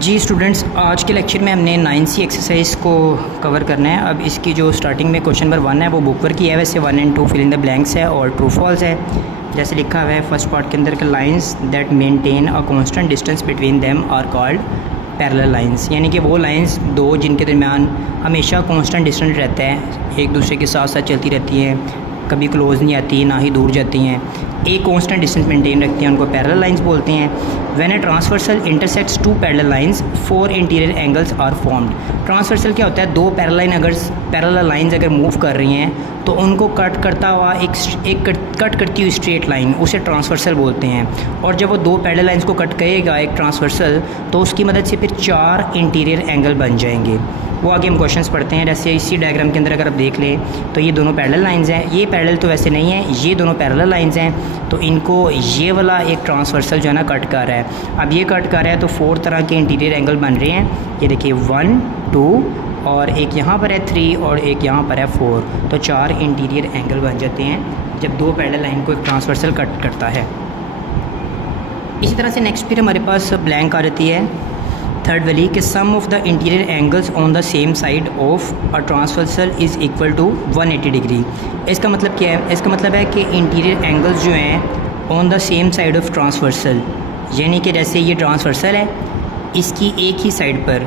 जी students, आज के lecture में हमने 9C एक्सरसाइज को कवर करना है। अब इसकी जो स्टार्टिंग में क्वेश्चन नंबर 1 है वो बुक वर्क की है, वैसे 1 and 2 fill in the blanks है और ट्रू फॉल्स है। जैसे लिखा हुआ है फर्स्ट पार्ट के अंदर के lines that maintain a constant distance between them are called parallel lines, यानी कि वो लाइंस दो जिनके दरमियान हमेशा कांस्टेंट डिस्टेंस रहता है, एक दूसरे के साथ साथ चलती रहती हैं, कभी क्लोज नहीं आती ना ही दूर जाती हैं, एक कांस्टेंट डिस्टेंस मेंटेन रखती हैं, उनको पैरेलल लाइंस बोलते हैं। When a transversal intersects two parallel lines 4 interior angles are formed. Transversal क्या होता है? दो पैरेलल लाइंस अगर मूव कर रही हैं तो उनको कट करता हुआ एक कट करती हुई स्ट्रेट लाइन, उसे ट्रांसवर्सल बोलते हैं। और जब वो दो पैरेलल लाइंस को कट करेगा एक ट्रांसवर्सल, तो उसकी मदद से फिर 4 इंटीरियर एंगल बन जाएंगे। वो आगे हम क्वेश्चंस पढ़ते हैं। जैसे इसी डायग्राम के अंदर अगर आप देख लें तो ये दोनों पैरेलल लाइंस हैं, ये पैरेलल तो वैसे नहीं है, ये दोनों पैरेलल लाइंस हैं, तो इनको ये वाला एक ट्रांसवर्सल जो है ना कट कर रहा है। अब ये कट कर रहा है तो 4 तरह के इंटीरियर एंगल बन रहे हैं। ये देखिए 1, 2 और एक यहाँ पर है 3 और एक यहाँ पर है 4, तो 4 इंटीरियर एंगल बन जाते हैं जब दो पैरेलल लाइन को एक ट्रांसवर्सल कट करता है। इसी तरह से नेक्स्ट फिर हमारे पास ब्लैंक आ जाती है थर्ड वाली कि sum of the interior angles on the same side of a transversal is equal to 180 degree. इसका मतलब क्या है? इसका मतलब है कि इंटीरियर एंगल्स जो हैं on the same side of transversal, यानी कि जैसे ये ट्रांसवर्सल है, इसकी एक ही साइड पर,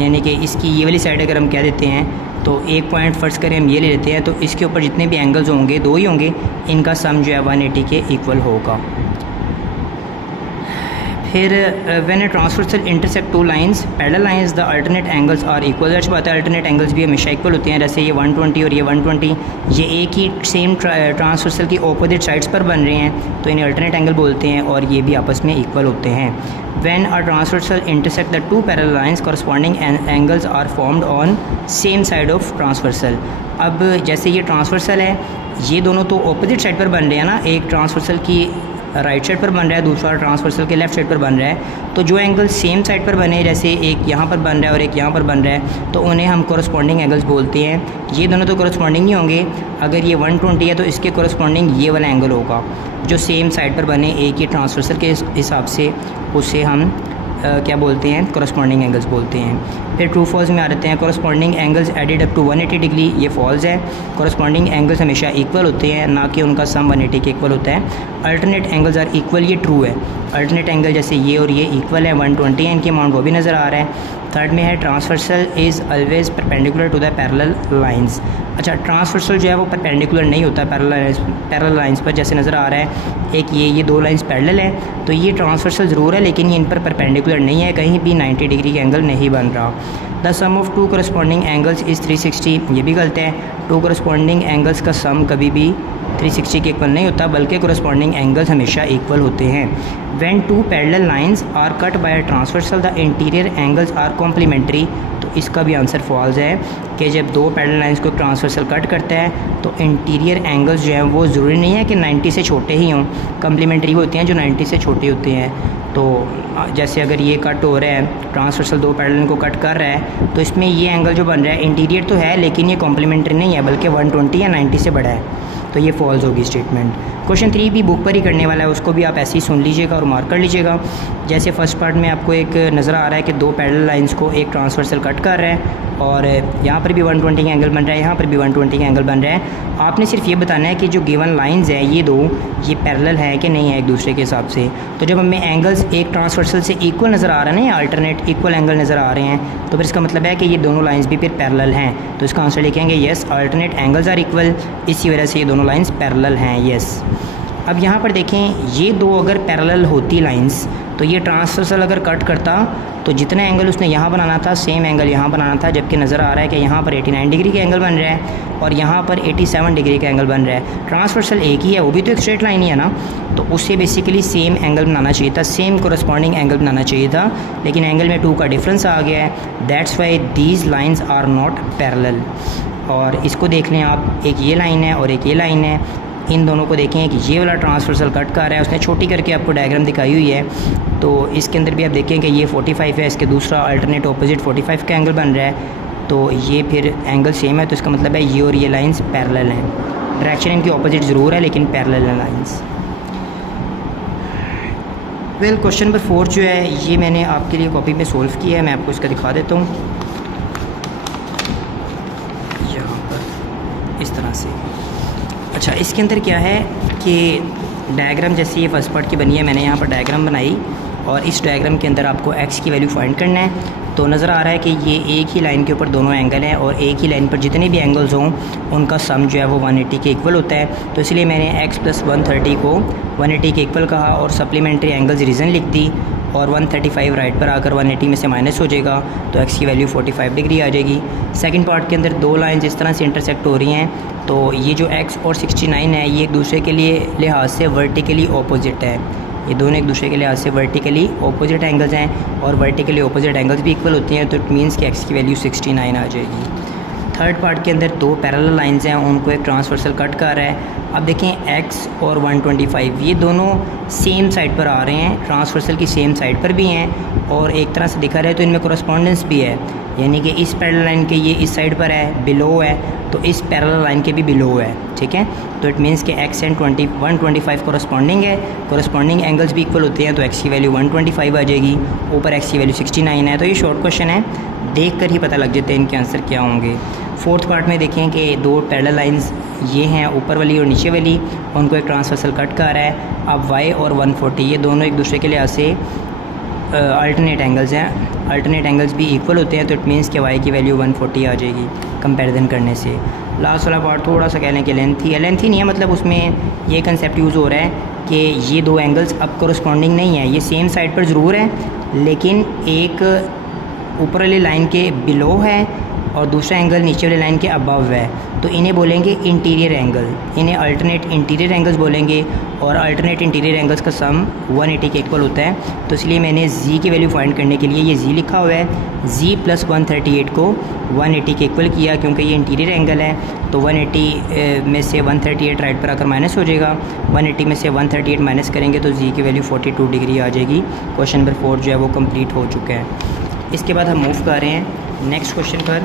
यानी कि इसकी ये वाली साइड अगर हम कह देते हैं तो एक पॉइंट फ़र्ज़ करें हम ये ले लेते हैं, तो इसके ऊपर जितने भी एंगल्स होंगे दो ही होंगे, इनका सम जो है 180 के इक्वल होगा। फिर when a transversal intersect two lines parallel lines the alternate angles are equal. अच्छी बात है, अल्टरनेट एंगल्स भी हमेशा इक्वल होते हैं। जैसे ये 120 और ये 120, ये एक ही सेम ट्रांसवर्सल की ऑपोजिट साइड्स पर बन रहे हैं, तो इन्हें अल्टरनेट एंगल बोलते हैं और ये भी आपस में इक्वल होते हैं। When a transversal intersect the two parallel lines corresponding angles are formed on same side of transversal. अब जैसे ये ट्रांसवर्सल है, ये दोनों तो ऑपोजिट साइड पर बन रहे हैं ना, एक ट्रांसवर्सल की राइट साइड पर बन रहा है, दूसरा ट्रांसवर्सल के लेफ्ट साइड पर बन रहा है, तो जो एंगल सेम साइड पर बने, जैसे एक यहाँ पर बन रहा है और एक यहाँ पर बन रहा है, तो उन्हें हम कोरस्पॉन्डिंग एंगल्स बोलते हैं। ये दोनों तो कोरस्पॉन्डिंग नहीं होंगे, अगर ये 120 है तो इसके कोरस्पॉन्डिंग ये वाला एंगल होगा जो सेम साइड पर बने एक ही ट्रांसवर्सल के हिसाब से, उसे हम क्या बोलते हैं? कोरस्पॉन्डिंग एंगल्स बोलते हैं। फिर ट्रू फॉल्स में आ जाते हैं। Corresponding angles added up to 180 degree, ये फॉल्स है। कोरस्पॉन्डिंग एंगल्स हमेशा इक्वल होते हैं, ना कि उनका सम 180 के इक्वल होता है। अल्टरनेट एंगल्स आर इक्वल, ये ट्रू है। अल्टरनेट एंगल जैसे ये और ये इक्वल है, 120 है, इनकी अमाउंट वो भी नज़र आ रहा है। थर्ड में है transversal is always perpendicular to the parallel lines. अच्छा, ट्रांसवर्सल जो है वो परपेंडिकुलर नहीं होता पैरेलल लाइंस पर, जैसे नज़र आ रहा है एक ये दो लाइंस पैरेलल है, तो ये ट्रांसवर्सल ज़रूर है लेकिन ये इन पर परपेंडिकुलर नहीं है, कहीं भी 90 डिग्री का एंगल नहीं बन रहा। The sum of two corresponding angles is 360, ये भी गलत है। टू करस्पॉन्डिंग एंगल्स का सम कभी भी 360 के इक्वल नहीं होता, बल्कि करस्पॉन्डिंग एंगल्स हमेशा इक्वल होते हैं। When two parallel lines are cut by transversal the interior angles are complementary, तो इसका भी आंसर फॉल्स है कि जब दो पैरेलल लाइंस को ट्रांसवर्सल कट करता है तो इंटीरियर एंगल्स जो हैं वो ज़रूरी नहीं है कि 90 से छोटे ही हों, कम्प्लीमेंट्री होते हैं जो 90 से छोटे होते हैं। तो जैसे अगर ये कट हो रहा है, ट्रांसवर्सल दो पैरेलल को कट कर रहा है, तो इसमें ये एंगल जो बन रहा है इंटीरियर तो है लेकिन ये कॉम्प्लीमेंट्री नहीं है, बल्कि 120 या 90 से बड़ा है, तो ये फॉल्स होगी स्टेटमेंट। क्वेश्चन 3 भी बुक पर ही करने वाला है, उसको भी आप ऐसे ही सुन लीजिएगा और मार्क कर लीजिएगा। जैसे फर्स्ट पार्ट में आपको एक नज़र आ रहा है कि दो पैरेलल लाइंस को एक ट्रांसवर्सल कट कर रहा है और यहाँ पर भी 120 का एंगल बन रहा है, यहाँ पर भी 120 का एंगल बन रहा है। आपने सिर्फ ये बताना है कि जो गिवन लाइंस हैं ये दो, ये पैरेलल है कि नहीं है एक दूसरे के हिसाब से। तो जब हमें एंगल्स एक ट्रांसवर्सल से इक्वल नज़र आ रहा है ना, या अल्टरनेट इक्वल एंगल नज़र आ रहे हैं, तो फिर इसका मतलब है कि ये दोनों लाइंस भी फिर पैरेलल हैं, तो इसका आंसर लिखेंगे yes, alternate angles are equal, इसी वजह से ये दोनों लाइंस पैरेलल हैं, येस। अब यहाँ पर देखें, ये दो अगर पैरेलल होती लाइंस, तो ये ट्रांसवर्सल अगर कट करता तो जितना एंगल उसने यहाँ बनाना था सेम एंगल यहाँ बनाना था, जबकि नज़र आ रहा है कि यहाँ पर 89 डिग्री का एंगल बन रहा है और यहाँ पर 87 डिग्री का एंगल बन रहा है। ट्रांसवर्सल एक ही है, वो भी तो एक स्ट्रेट लाइन ही है ना, तो उससे बेसिकली सेम एंगल बनाना चाहिए था, सेम कोरस्पॉन्डिंग एंगल बनाना चाहिए था, लेकिन एंगल में 2 का डिफरेंस आ गया है। That's why these lines are not parallel. और इसको देख लें आप, एक ये लाइन है और एक ये लाइन है, इन दोनों को देखें कि ये वाला ट्रांसवर्सल कट कर रहा है, उसने छोटी करके आपको डायग्राम दिखाई हुई है, तो इसके अंदर भी आप देखें कि ये 45 है, इसके दूसरा अल्टरनेट ऑपोजिट 45 का एंगल बन रहा है, तो ये फिर एंगल सेम है, तो इसका मतलब है ये और ये लाइंस पैरेलल हैं। डायरेक्शन इनकी ऑपोजिट ज़रूर है लेकिन पैरेलल हैं लाइंस। वेल क्वेश्चन नंबर 4 जो है ये मैंने आपके लिए कॉपी में सोल्व किया है, मैं आपको इसका दिखा देता हूँ यहाँ पर इस तरह से। अच्छा, इसके अंदर क्या है कि डायग्राम जैसे ये फर्स्ट पार्ट की बनी है, मैंने यहाँ पर डायग्राम बनाई और इस डायग्राम के अंदर आपको एक्स की वैल्यू फाइंड करना है। तो नज़र आ रहा है कि ये एक ही लाइन के ऊपर दोनों एंगल हैं और एक ही लाइन पर जितने भी एंगल्स हों उनका सम जो है वो 180 के इक्वल होता है। तो इसलिए मैंने x + 130 को 180 के इक्वल कहा और सप्लीमेंट्री एंगल्स रीज़न लिख दी और 135 राइट पर आकर 180 में से माइनस हो जाएगा तो x की वैल्यू 45 डिग्री आ जाएगी। सेकंड पार्ट के अंदर दो लाइन इस तरह से इंटरसेक्ट हो रही हैं, तो ये जो x और 69 है ये एक दूसरे के लिए लिहाज से वर्टिकली ऑपोजिट है। ये दोनों एक दूसरे के लिहाज से वर्टिकली ऑपोजिट एंगल्स हैं और वर्टिकली ऑपोजिट एंगल्स भी इक्वल होती हैं, तो इट मीन्स कि एक्स की वैल्यू 69 आ जाएगी। थर्ड पार्ट के अंदर दो पैरेलल लाइंस हैं, उनको एक ट्रांसवर्सल कट कर रहा है। अब देखें एक्स और 125 ये दोनों सेम साइड पर आ रहे हैं, ट्रांसवर्सल की सेम साइड पर भी हैं और एक तरह से दिखा रहे तो इनमें कोरस्पॉन्डेंस भी है, यानी कि इस पैरेलल लाइन के ये इस साइड पर है, बिलो है, तो इस पैरेलल लाइन के भी बिलो है। ठीक है, तो इट मीन्स कि एक्स एंड 125 कोरस्पॉन्डिंग है, कोरस्पॉन्डिंग एंगल्स भी इक्वल होते हैं, तो एक्स की वैल्यू 125 आ जाएगी, ऊपर एक्स की वैल्यू 69 है। तो ये शॉर्ट क्वेश्चन है, देख कर ही पता लग जाते हैं इनके आंसर क्या होंगे। फोर्थ पार्ट में देखें कि दो पैरेलल लाइंस ये हैं, ऊपर वाली और नीचे वाली, उनको एक ट्रांसवर्सल कट कर रहा है। अब y और 140 ये दोनों एक दूसरे के लिहाज से अल्टरनेट एंगल्स हैं, अल्टरनेट एंगल्स भी इक्वल होते हैं, तो इट मीन्स कि y की वैल्यू 140 आ जाएगी कंपैरिजन करने से। लास्ट वाला पार्ट थोड़ा सा कह लें कि लेंथी नहीं है, मतलब उसमें ये कंसेप्ट यूज़ हो रहा है कि ये दो एंगल्स अब कोरस्पॉन्डिंग नहीं है, ये सेम साइड पर ज़रूर है लेकिन एक ऊपर वाली लाइन के बिलो है और दूसरा एंगल नीचे वाली लाइन के अबव है, तो इन्हें बोलेंगे इंटीरियर एंगल, इन्हें अल्टरनेट इंटीरियर एंगल्स बोलेंगे और अल्टरनेट इंटीरियर एंगल्स का सम 180 के इक्वल होता है। तो इसलिए मैंने z की वैल्यू फाइंड करने के लिए ये z लिखा हुआ है, z + 138 को 180 के इक्वल किया क्योंकि ये इंटीरियर एंगल है, तो 180 में से 138 राइट पर आकर माइनस हो जाएगा, 180 में से 138 माइनस करेंगे तो z की वैल्यू 42 डिग्री आ जाएगी। क्वेश्चन नंबर 4 जो है वो कम्प्लीट हो चुका है। इसके बाद हम मूव कर रहे हैं नेक्स्ट क्वेश्चन पर,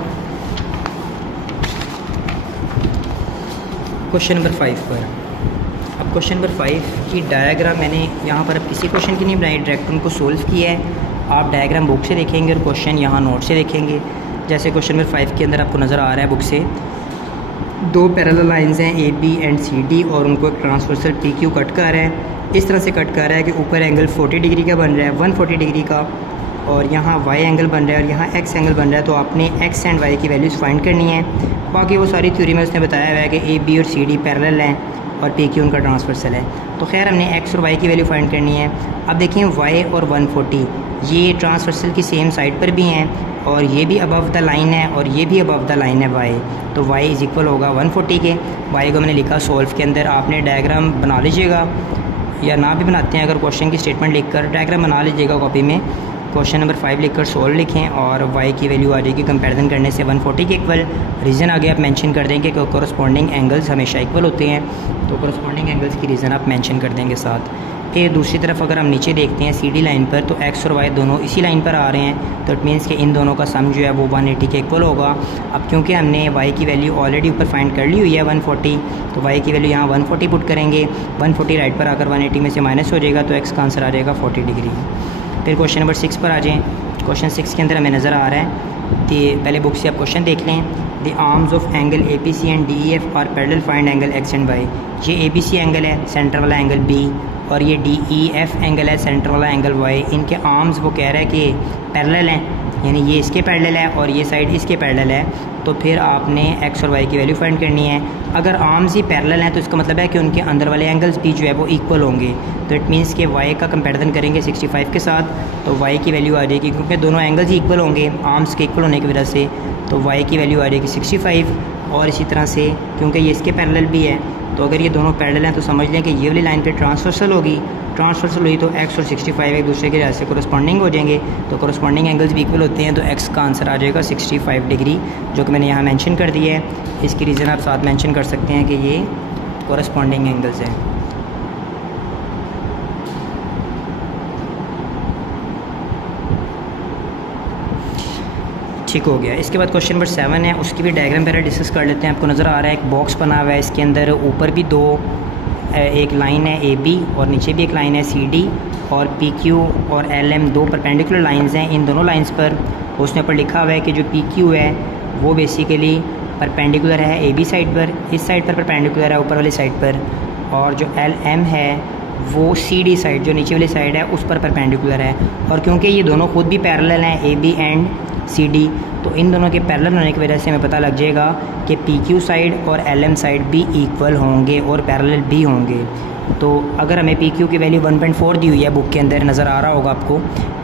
क्वेश्चन नंबर 5 पर। अब क्वेश्चन नंबर 5 की डायग्राम मैंने यहाँ पर अब किसी क्वेश्चन की नहीं बनाई, डायरेक्ट उनको सोल्व किया है। आप डायग्राम बुक से देखेंगे और क्वेश्चन यहाँ नोट से देखेंगे। जैसे क्वेश्चन नंबर 5 के अंदर आपको नज़र आ रहा है बुक से, दो पैरेलल लाइंस हैं AB एंड CD और उनको एक ट्रांसवर्सल PQ कट कर रहा है। इस तरह से कट कर रहा है कि ऊपर एंगल 40 डिग्री का बन रहा है, 140 डिग्री का, और यहाँ y एंगल बन रहा है और यहाँ x एंगल बन रहा है। तो आपने x एंड y की वैल्यूज़ फाइंड करनी है। बाकी वो सारी थ्योरी में उसने बताया हुआ है कि AB और CD पैरेलल हैं और PQ उनका ट्रांसवर्सल है। तो खैर हमने x और y की वैल्यू फाइंड करनी है। अब देखिए y और 140 ये ट्रांसवर्सल की सेम साइड पर भी हैं और ये भी अबव द लाइन है और ये भी अबव द लाइन है y, तो y इज़ इक्वल होगा 140 के। y को मैंने लिखा सोल्व के अंदर, आपने डायग्राम बना लीजिएगा या ना भी बनाते हैं, अगर क्वेश्चन की स्टेटमेंट लिख कर डायग्राम बना लीजिएगा कॉपी में, क्वेश्चन नंबर 5 लिखकर सोल्व लिखें और y की वैल्यू आ जाएगी कंपैरिजन करने से 140 के इक्वल। रीज़न आगे आप मेंशन कर देंगे कि कोरस्पॉन्डिंग एंगल्स हमेशा इक्वल होते हैं, तो कोरस्पॉन्डिंग एंगल्स की रीज़न आप मेंशन कर देंगे साथ। फिर दूसरी तरफ अगर हम नीचे देखते हैं CD लाइन पर, तो x और y दोनों इसी लाइन पर आ रहे हैं, तो इट मीन्स कि इन दोनों का सम जो है वो 180 के इक्वल होगा। अब क्योंकि हमने y की वैल्यू ऑलरेडी ऊपर फाइंड कर ली हुई है 140, तो y की वैल्यू यहाँ 140 पुट करेंगे, 140 राइट पर आकर 180 में से माइनस हो जाएगा, तो x का आंसर आ जाएगा 40 डिग्री। फिर क्वेश्चन नंबर 6 पर आ जाएँ। क्वेश्चन 6 के अंदर हमें नज़र आ रहा है कि पहले बुक से आप क्वेश्चन देख लें। The arms of angle APC and DEF are parallel, find angle x and y। ये ABC एंगल है, सेंटर वाला एंगल B, और ये DEF एंगल है, सेंटर वाला एंगल y। इनके आर्म्स वो कह रहा है कि पैरेलल हैं, यानी ये इसके पैरेलल है और ये साइड इसके पैरेलल है। तो फिर आपने x और y की वैल्यू फाइंड करनी है। अगर आर्म्स ही पैरेलल हैं तो इसका मतलब है कि उनके अंदर वाले एंगल्स भी जो है वो इक्वल होंगे, तो इट मीन्स कि y का कंपैरिजन करेंगे 65 के साथ, तो y की वैल्यू आ जाएगी, क्योंकि दोनों एंगल्स ही इक्वल होंगे आर्म्स के इक्वल होने की वजह से, तो y की वैल्यू आ जाएगी 65। और इसी तरह से क्योंकि ये इसके पैरेलल भी है, तो अगर ये दोनों पैरेलल हैं तो समझ लें कि ये वाली लाइन पे ट्रांसवर्सल होगी, ट्रांसवर्सल हुई तो x और 65 एक दूसरे के लिहाज से कोरस्पॉन्डिंग हो जाएंगे, तो कोरस्पॉन्डिंग एंगल्स भी इक्वल होते हैं, तो x का आंसर आ जाएगा 65 डिग्री, जो कि मैंने यहाँ मेंशन कर दिया है। इसकी रीज़न आप साथ मेंशन कर सकते हैं कि ये कोरस्पॉन्डिंग एंगल्स हैं। ठीक हो गया। इसके बाद क्वेश्चन नंबर 7 है, उसकी भी डायग्राम पहले डिस्कस कर लेते हैं। आपको नज़र आ रहा है एक बॉक्स बना हुआ है, इसके अंदर ऊपर भी दो एक लाइन है ए बी और नीचे भी एक लाइन है सी डी, और पी क्यू और एल एम दो परपेंडिकुलर लाइंस हैं। इन दोनों लाइंस पर उसने ऊपर लिखा हुआ है कि जो पी क्यू है वो बेसिकली परपेंडिकुलर है ए बी साइड पर, इस साइड पर परपेंडिकुलर है ऊपर वाली साइड पर, और जो एल एम है वो सी डी साइड जो नीचे वाली साइड है उस पर परपेंडिकुलर है। और क्योंकि ये दोनों खुद भी पैरेलल हैं A B and C D, तो इन दोनों के पैरेलल होने की वजह से हमें पता लग जाएगा कि पी क्यू साइड और एल एम साइड भी इक्वल होंगे और पैरेलल भी होंगे। तो अगर हमें पी क्यू की वैल्यू 1.4 दी हुई है, बुक के अंदर नज़र आ रहा होगा आपको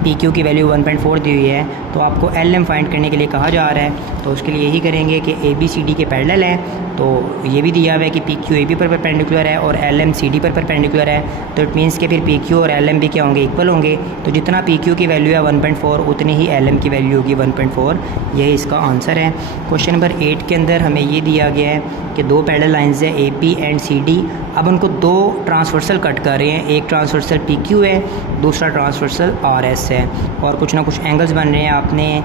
पी क्यू की वैल्यू 1.4 दी हुई है, तो आपको एल एम फाइंड करने के लिए कहा जा रहा है। तो उसके लिए यही करेंगे कि ए बी सी डी के पैरेलल है, तो ये भी दिया हुआ है कि पी क्यू ए बी पर परपेंडिकुलर है और एल एम सी डी पर परपेंडिकुलर है, तो इट मीन्स कि फिर पी क्यू और एल एम भी क्या होंगे, इक्वल होंगे। तो जितना पी क्यू की वैल्यू है 1.4 उतनी ही एल एम की वैल्यू होगी 1.4। यही इसका आंसर है। क्वेश्चन नंबर 8 के अंदर हमें ये दिया गया है कि दो पैरेलल लाइंस है A P and C D, अब उनको दो ट्रांसवर्सल कट कर रहे हैं, एक ट्रांसवर्सल पी क्यू है, दूसरा ट्रांसवर्सल आर एस है, और कुछ ना कुछ एंगल्स बन रहे हैं। आपने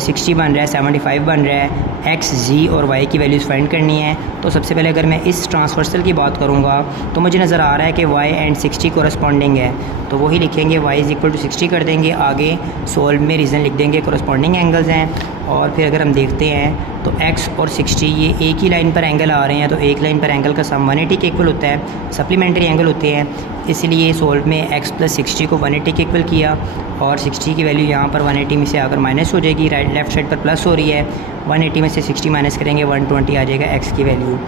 60 बन रहा है, 75 बन रहा है, एक्स जी और वाई की वैल्यूज़ फाइंड करनी है। तो सबसे पहले अगर मैं इस ट्रांसवर्सल की बात करूँगा तो मुझे नज़र आ रहा है कि वाई एंड 60 कोरस्पॉन्डिंग है, तो वही लिखेंगे y इज़ इक्वल टू 60 कर देंगे, आगे सोल्व में रीज़न लिख देंगे कोरस्पॉन्डिंग एंगल्स हैं। और फिर अगर हम देखते हैं तो x और 60 ये एक ही लाइन पर एंगल आ रहे हैं, तो एक लाइन पर एंगल का सम 180 के इक्वल होता है, सप्लीमेंट्री एंगल होते हैं, इसलिए सोल्व में x प्लस 60 को 180 के इक्वल किया, और 60 की वैल्यू यहाँ पर 180 में से आकर माइनस हो जाएगी, राइट लेफ्ट साइड पर प्लस हो रही है, 180 में से 60 माइनस करेंगे 120 आ जाएगा x की वैल्यू।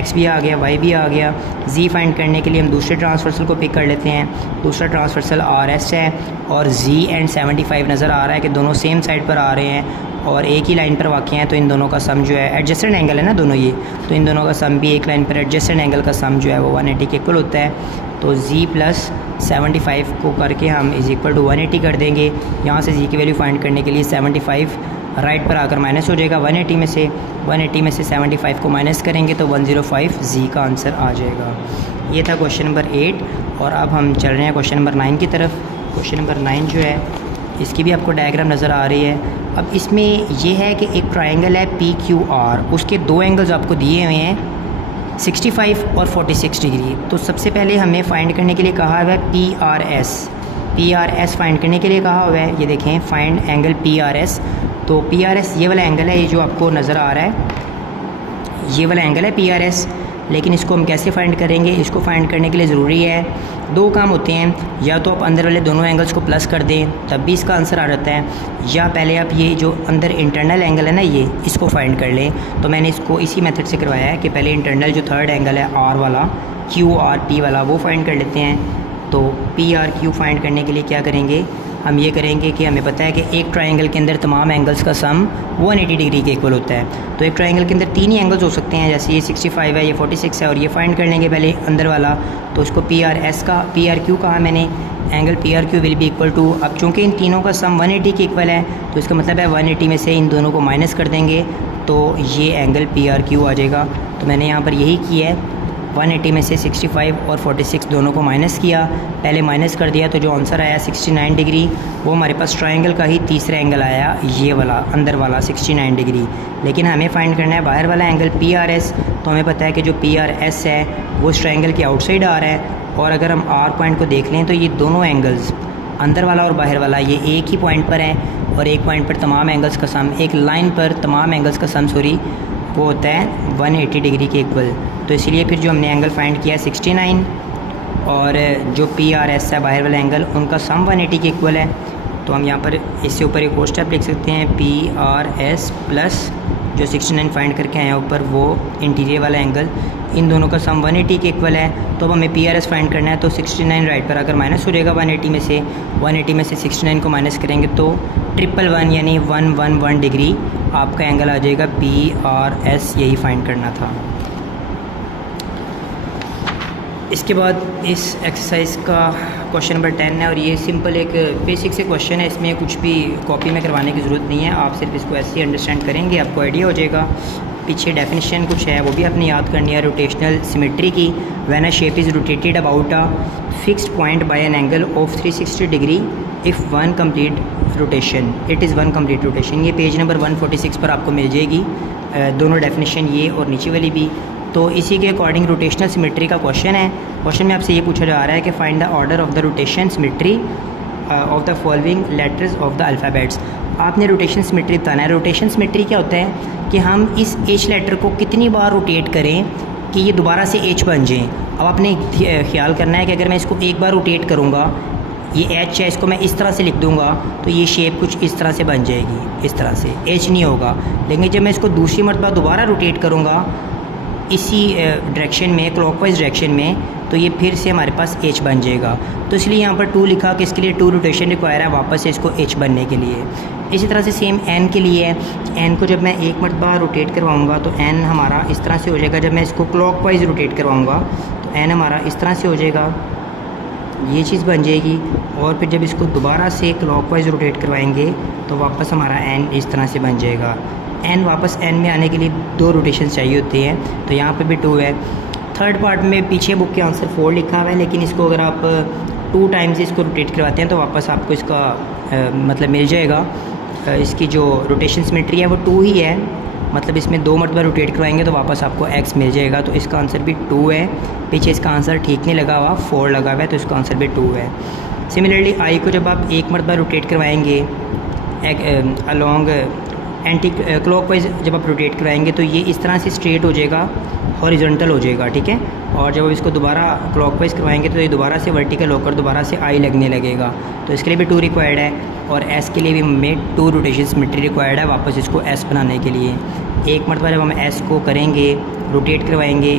x भी आ गया, y भी आ गया। z फाइंड करने के लिए हम दूसरे ट्रांसवर्सल को पिक कर लेते हैं, दूसरा ट्रांसवर्सल आर एस है, और z एंड 75 नज़र आ रहा है कि दोनों सेम साइड पर आ रहे हैं और एक ही लाइन पर वाक़ हैं, तो इन दोनों का सम जो है एडजस्टेंट एंगल है ना दोनों ये, तो इन दोनों का सम भी एक लाइन पर एडजस्टेंट एंगल का सम जो है वो 180 के इक्वल होता है। तो z प्लस 75 को करके हम इज़ इक्वल टू 180 कर देंगे। यहाँ से z की वैल्यू फाइंड करने के लिए 75 राइट पर आकर माइनस हो जाएगा 180 में से, 180 में से 75 को माइनस करेंगे तो 105 z का आंसर आ जाएगा। ये था क्वेश्चन नंबर 8, और अब हम चल रहे हैं क्वेश्चन नंबर 9 की तरफ। क्वेश्चन नंबर 9 जो है इसकी भी आपको डायग्राम नज़र आ रही है। अब इसमें यह है कि एक ट्रायंगल है पी क्यू आर, उसके दो एंगल्स आपको दिए हुए हैं 65 और 46 डिग्री। तो सबसे पहले हमें फ़ाइंड करने के लिए कहा हुआ है पी आर एस फाइंड करने के लिए कहा हुआ है। ये देखें find angle P R S, तो पी आर एस ये वाला एंगल है, ये जो आपको नज़र आ रहा है ये वाला एंगल है पी आर एस। लेकिन इसको हम कैसे फाइंड करेंगे, इसको फाइंड करने के लिए ज़रूरी है दो काम होते हैं, या तो आप अंदर वाले दोनों एंगल्स को प्लस कर दें तब भी इसका आंसर आ जाता है, या पहले आप ये जो अंदर इंटरनल एंगल है ना ये इसको फाइंड कर लें। तो मैंने इसको इसी मेथड से करवाया है कि पहले इंटरनल जो थर्ड एंगल है आर वाला, क्यू आर पी वाला, वो फाइंड कर लेते हैं। तो पी आर क्यू फाइंड करने के लिए क्या करेंगे, हम ये करेंगे कि हमें पता है कि एक ट्रायंगल के अंदर तमाम एंगल्स का सम 180 डिग्री के इक्वल होता है। तो एक ट्रायंगल के अंदर तीन ही एंगल्स हो सकते हैं, जैसे ये 65 है, ये 46 है, और ये फाइंड कर लेंगे पहले अंदर वाला। तो इसको पी आर क्यू कहा मैंने, angle P R Q will be equal to, अब चूँकि इन तीनों का सम 180 के इक्वल है तो इसका मतलब है 180 में से इन दोनों को माइनस कर देंगे तो ये एंगल पी आर क्यू आ जाएगा। तो मैंने यहाँ पर यही किया है, 180 में से 65 और 46 दोनों को माइनस किया, पहले माइनस कर दिया तो जो आंसर आया 69 डिग्री, वो हमारे पास ट्रायंगल का ही तीसरा एंगल आया, ये वाला अंदर वाला 69 डिग्री। लेकिन हमें फाइंड करना है बाहर वाला एंगल पी आर एस, तो हमें पता है कि जो पी आर एस है वो इस ट्रायंगल के आउटसाइड आ रहा है, और अगर हम आर पॉइंट को देख लें तो ये दोनों एंगल्स अंदर वाला और बाहर वाला ये एक ही पॉइंट पर है, और एक पॉइंट पर तमाम एंगल्स का सम, एक लाइन पर तमाम एंगल्स का सम वो होता है 180 डिग्री के इक्वल। तो इसलिए फिर जो हमने एंगल फाइंड किया 69, और जो पी आर एस है बाहर वाला एंगल उनका सम 180 के इक्वल है। तो हम यहाँ पर इससे ऊपर एक और स्टेप लिख सकते हैं, पी आर एस प्लस जो 69 फाइंड करके आए हैं ऊपर वो इंटीरियर वाला एंगल, इन दोनों का सम 180 के इक्वल है। तो अब हमें पी आर एस फाइंड करना है, तो 69 राइट पर अगर माइनस हो जाएगा 180 में से, 180 में से 69 को माइनस करेंगे तो 111 यानी 111 डिग्री आपका एंगल आ जाएगा पी आर एस, यही फाइंड करना था। इसके बाद इस एक्सरसाइज का क्वेश्चन नंबर 10 है, और ये सिंपल एक बेसिक से क्वेश्चन है, इसमें कुछ भी कॉपी में करवाने की ज़रूरत नहीं है, आप सिर्फ इसको ऐसे ही अंडरस्टैंड करेंगे आपको आइडिया हो जाएगा। पीछे डेफिनेशन कुछ है वो भी आपने याद करनी है रोटेशनल सिमेट्री की। When a shape is rotated about a fixed point by an angle of 360 degree if one complete rotation, it is one complete rotation. ये पेज नंबर 146 पर आपको मिल जाएगी, दोनों डेफिनेशन ये और नीचे वाली भी। तो इसी के अकॉर्डिंग रोटेशनल सिमेट्री का क्वेश्चन है। क्वेश्चन में आपसे ये पूछा जा रहा है कि find the order of the rotation symmetry of the following letters of the alphabets. आपने रोटेशन सिमेट्री बताना है। रोटेशन सिमेट्री क्या होता है कि हम इस एच लेटर को कितनी बार रोटेट करें कि ये दोबारा से एच बन जाए। अब आपने ख्याल करना है कि अगर मैं इसको एक बार रोटेट करूँगा, ये एच है, इसको मैं इस तरह से लिख दूँगा तो ये शेप कुछ इस तरह से बन जाएगी, इस तरह से एच नहीं होगा। लेकिन जब मैं इसको दूसरी मरतबा दोबारा रोटेट करूँगा इसी डायरेक्शन में, क्लॉकवाइज डायरेक्शन में, तो ये फिर से हमारे पास एच बन जाएगा। तो इसलिए यहाँ पर 2 लिखा कि इसके लिए 2 रोटेशन रिक्वायर है वापस से इसको एच बनने के लिए। इसी तरह से सेम एन के लिए है। एन को जब मैं एक मरतबा रोटेट करवाऊँगा तो एन हमारा इस तरह से हो जाएगा। जब मैं इसको क्लॉकवाइज रोटेट करवाऊँगा तो एन हमारा इस तरह से हो जाएगा, ये चीज़ बन जाएगी। और फिर जब इसको दोबारा से क्लॉकवाइज रोटेट करवाएंगे तो वापस हमारा एन इस तरह से बन जाएगा। एन वापस एन में आने के लिए 2 रोटेशन चाहिए होते हैं, तो यहाँ पे भी 2 है। थर्ड पार्ट में पीछे बुक के आंसर 4 लिखा हुआ है, लेकिन इसको अगर आप 2 टाइम्स इसको रोटेट करवाते हैं तो वापस आपको इसका मतलब मिल जाएगा। इसकी जो रोटेशन सिमेट्री है वो 2 ही है, मतलब इसमें 2 मरतबा रोटेट करवाएंगे तो वापस आपको x मिल जाएगा। तो इसका आंसर भी 2 है। पीछे इसका आंसर ठीक नहीं लगा हुआ, 4 लगा हुआ है, तो इसका आंसर भी 2 है। सिमिलरली आई को जब आप एक मरतबा रोटेट करवाएंगे अलॉन्ग एंटी क्लॉकवाइज जब आप रोटेट कराएंगे तो ये इस तरह से स्ट्रेट हो जाएगा, हॉरिजॉन्टल हो जाएगा, ठीक है। और जब आप इसको दोबारा क्लॉकवाइज करवाएंगे तो ये दोबारा से वर्टिकल होकर दोबारा से आई लगने लगेगा। तो इसके लिए भी 2 रिक्वायर्ड है, और एस के लिए भी हमें 2 रोटेशन सिमेट्री रिक्वायर्ड है वापस इसको एस बनाने के लिए। एक मरतबा जब हम एस को करेंगे, रोटेट करवाएंगे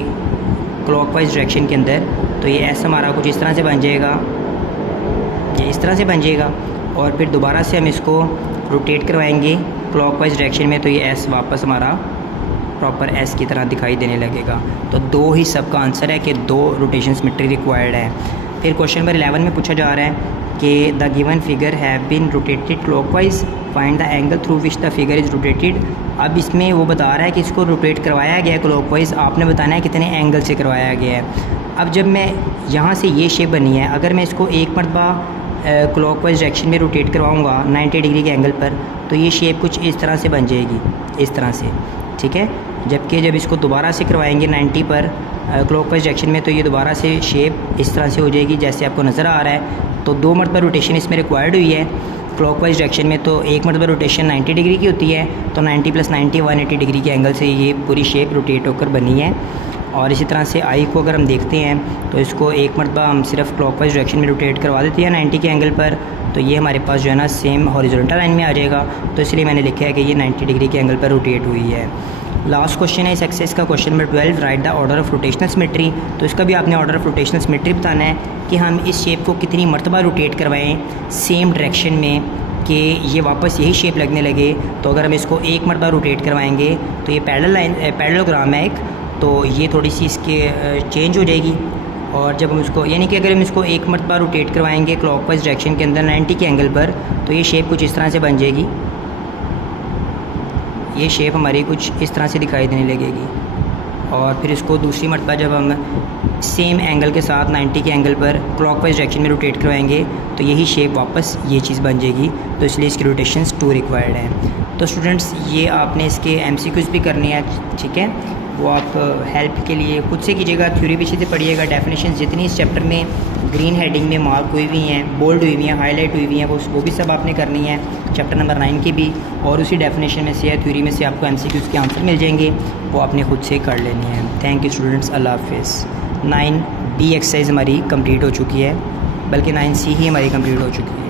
क्लॉकवाइज डायरेक्शन के अंदर, तो ये एस हमारा कुछ इस तरह से बन जाएगा, ये इस तरह से बन जाएगा। और फिर दोबारा से हम इसको रोटेट करवाएंगे क्लॉकवाइज डायरेक्शन में तो ये एस वापस हमारा प्रॉपर एस की तरह दिखाई देने लगेगा। तो 2 ही सबका आंसर है कि 2 रोटेशन सिमेट्री रिक्वायर्ड है। फिर क्वेश्चन नंबर 11 में पूछा जा रहा है कि the given figure have been rotated clockwise, find the angle through which the figure is rotated. अब इसमें वो बता रहा है कि इसको रोटेट करवाया गया है क्लॉकवाइज, आपने बताना है कितने एंगल से करवाया गया है। अब जब मैं यहाँ से ये शेप बनी है, अगर मैं इसको एक मरतबा क्लॉकवाइज डायरेक्शन में रोटेट करवाऊँगा 90 डिग्री के एंगल पर, तो ये शेप कुछ इस तरह से बन जाएगी, इस तरह से, ठीक है। जबकि जब इसको दोबारा से करवाएंगे 90 पर क्लॉकवाइज डायरेक्शन में तो ये दोबारा से शेप इस तरह से हो जाएगी जैसे आपको नज़र आ रहा है। तो 2 मरतबा रोटेशन इसमें रिक्वायर्ड हुई है क्लॉकवाइज डायरेक्शन में, तो एक मरतबा रोटेशन 90 डिग्री की होती है, तो 90 + 90 180 डिग्री के एंगल से ये पूरी शेप रोटेट होकर बनी है। और इसी तरह से आई को अगर हम देखते हैं तो इसको एक मरतबा हम सिर्फ क्लॉकवाइज डायरेक्शन में रोटेट करवा देते हैं 90 के एंगल पर, तो ये हमारे पास जो है ना सेम हॉरिजॉन्टल लाइन में आ जाएगा। तो इसलिए मैंने लिखा है कि ये 90 डिग्री के एंगल पर रोटेट हुई है। लास्ट क्वेश्चन है इस एक्सरसाइज का, question number 12, right the order of rotational symmetry. तो इसका भी आपने ऑर्डर ऑफ रोटेशनल सिमेट्री बताना है कि हम इस शेप को कितनी मरतबा रोटेट करवाएं सेम डायरेक्शन में कि ये वापस यही शेप लगने लगे। तो अगर हम इसको एक मरतबा रोटेट करवाएंगे तो ये पैरेललोग्राम है एक, तो ये थोड़ी सी इसके चेंज हो जाएगी। और जब हम इसको यानी कि अगर हम इसको एक मरतबा रोटेट करवाएंगे क्लॉकवाइज डायरेक्शन के अंदर 90 के एंगल पर, तो ये शेप कुछ इस तरह से बन जाएगी, ये शेप हमारी कुछ इस तरह से दिखाई देने लगेगी। और फिर इसको दूसरी मरतबा जब हम सेम एंगल के साथ 90 के एंगल पर क्लॉकवाइज डायरेक्शन में रोटेट करवाएंगे तो यही शेप वापस ये चीज़ बन जाएगी। तो इसलिए इसकी रोटेशंस 2 रिक्वायर्ड हैं। तो स्टूडेंट्स ये आपने इसके MCQs भी करने हैं, ठीक है, वो आप हेल्प के लिए खुद से कीजिएगा, थ्योरी पीछे से पढ़िएगा। डेफिनेशन जितनी इस चैप्टर में ग्रीन हेडिंग में मार्क हुई हुई हैं, बोल्ड हुई हुई हैं, हाईलाइट हुई हुई हैं, वो भी सब आपने करनी है चैप्टर नंबर 9 की भी। और उसी डेफिनेशन में से या थ्योरी में से आपको MCQs के आंसर मिल जाएंगे, वो आपने खुद से कर लेनी है। थैंक यू स्टूडेंट्स, अल्लाह हाफिज़। 9B एक्सरसाइज हमारी कंप्लीट हो चुकी है, बल्कि 9C ही हमारी कंप्लीट हो चुकी है।